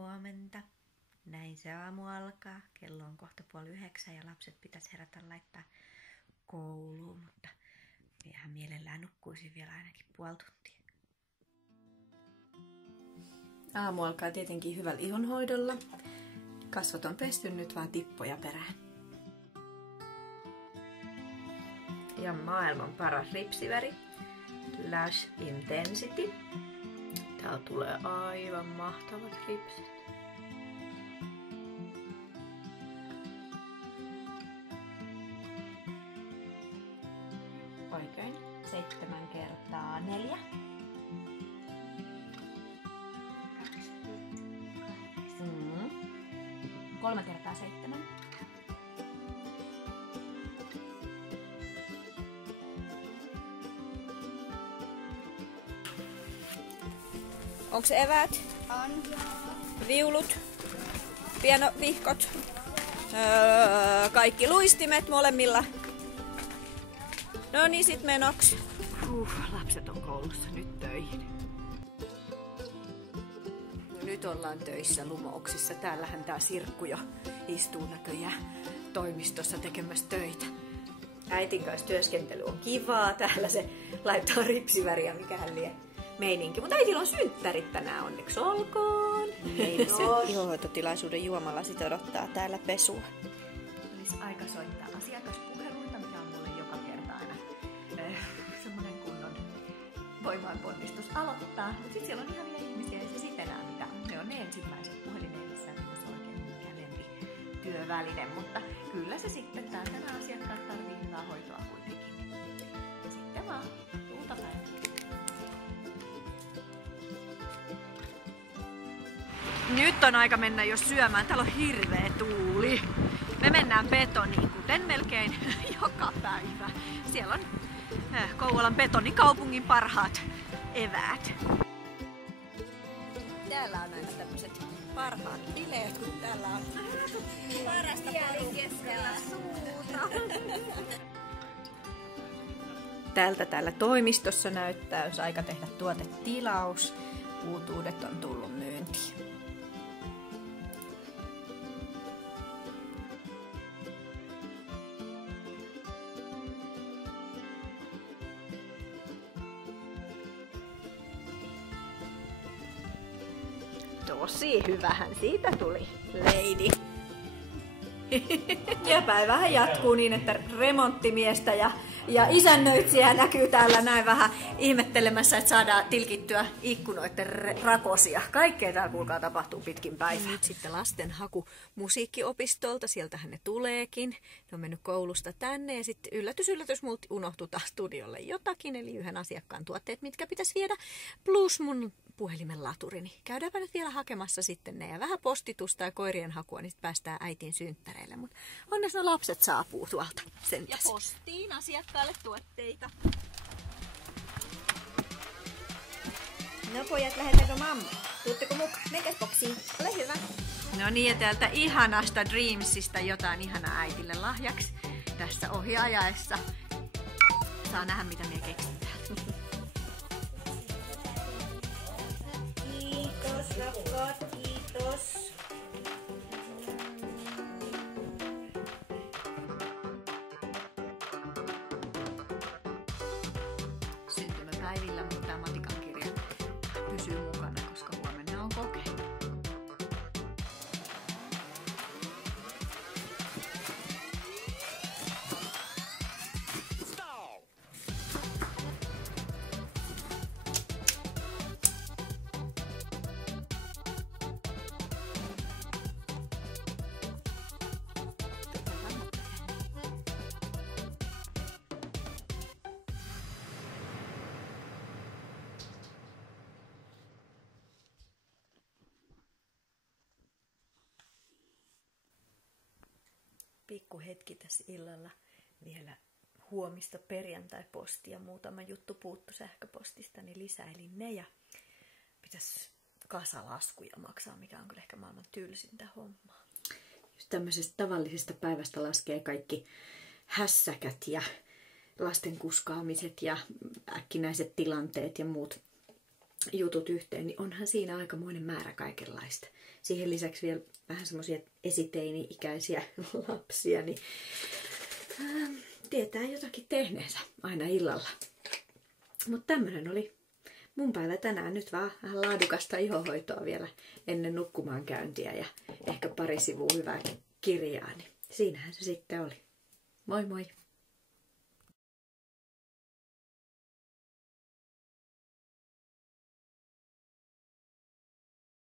Huomenta. Näin se aamu alkaa. Kello on kohta 8:30 ja lapset pitäisi herätä laittaa kouluun, mutta ihan mielellään nukkuisin vielä ainakin puoli tuntia. Aamu alkaa tietenkin hyvällä ihonhoidolla. Kasvot on pesty, nyt vaan tippoja perään. Ja maailman paras ripsiväri, Lash Intensity. Täällä tulee aivan mahtavat ripsit. Oikein. 7 kertaa 4. 3 kertaa 7. Onko se eväät? On. Viulut? Pianovihkot? Kaikki luistimet molemmilla? No niin, sit menoks. Lapset on koulussa, nyt töihin. No, nyt ollaan töissä Lumouksissa. Täällähän tää Sirkku jo istuu näköjään toimistossa tekemässä töitä. Äitin kanssa työskentely on kivaa. Täällä se laittaa ripsiväriä, mikähän lie meininki. Mutta äitillä on synttärit tänään, onneksi olkoon. Ihohoitotilaisuuden juomalasit odottaa täällä pesua. Olisi aika soittaa asiakaspuheluita, mikä on mulle joka kerta aina semmonen kunnon voimaanponnistus aloittaa. Mutta sitten siellä on ihania ihmisiä ja se sit enää mitä. Ne on ne ensimmäiset puhelineissa, niin se on oikein kävempi työväline. Mutta kyllä se sitten nämä asiakkaat tarvii hyvää hoitoa kuitenkin. Ja sitten vaan iltapäivä. Nyt on aika mennä jo syömään. Täällä on hirveä tuuli. Me mennään betoniin, kuten melkein joka päivä. Siellä on Kouvolan betonikaupungin parhaat eväät. Täällä on aina tämmöiset parhaat bileet, kun täällä on parasta keskellä suuta. Tältä täällä toimistossa näyttää, jos aika tehdä tuotetilaus. Uutuudet on tullut myyntiin. Tosi hyvähän siitä tuli, lady. Ja päivähän jatkuu niin, että remonttimiestä ja isännöitsijä näkyy täällä näin vähän ihmettelemässä, että saadaan tilkittyä ikkunoiden rakosia. Kaikkea täällä kuulkaa tapahtuu pitkin päivää. Nyt sitten lasten haku musiikkiopistolta, sieltähän ne tuleekin. Ne on mennyt koulusta tänne ja sitten yllätys, multa unohtui taas studiolle jotakin, eli yhden asiakkaan tuotteet, mitkä pitäisi viedä, plus mun puhelimen laturini. Käydäänpä nyt vielä hakemassa sitten ne ja vähän postitusta ja koirien hakua, niin sitten päästään äitin synttäreille. Mutta onneksi ne lapset saapuu tuolta sentäs. Ja postiin asiakkaalle tuotteita. No pojat, lähdetäänkö mamma? Tuutteko mukaan? Menkääs boksiin. Ole hyvä. No niin, ja täältä ihanasta Dreamsista jotain ihanaa äitille lahjaksi tässä ohjaajaessa. Saa nähdä, mitä me keksitään. Kiitos, rakkaat, kiitos. Syntymäpäivillä mun tää matikan kirja pysyy mukana, koska huomenna on kokeilu. Pikku hetki tässä illalla vielä huomista perjantai-postia. Muutama juttu puuttu sähköpostista, niin lisäilin ne ja pitäisi kasalaskuja maksaa, mikä on kyllä ehkä maailman tylsintä hommaa. Just tämmöisestä tavallisesta päivästä laskee kaikki hässäkät ja lasten kuskaamiset ja äkkinäiset tilanteet ja muut jutut yhteen, niin onhan siinä aikamoinen määrä kaikenlaista. Siihen lisäksi vielä vähän semmoisia esiteini-ikäisiä lapsia, niin tietää jotakin tehneensä aina illalla. Mutta tämmönen oli mun päivä tänään. Nyt vaan vähän laadukasta ihohoitoa vielä ennen nukkumaan käyntiä ja ehkä pari sivua hyvää kirjaa. Niin siinähän se sitten oli. Moi moi!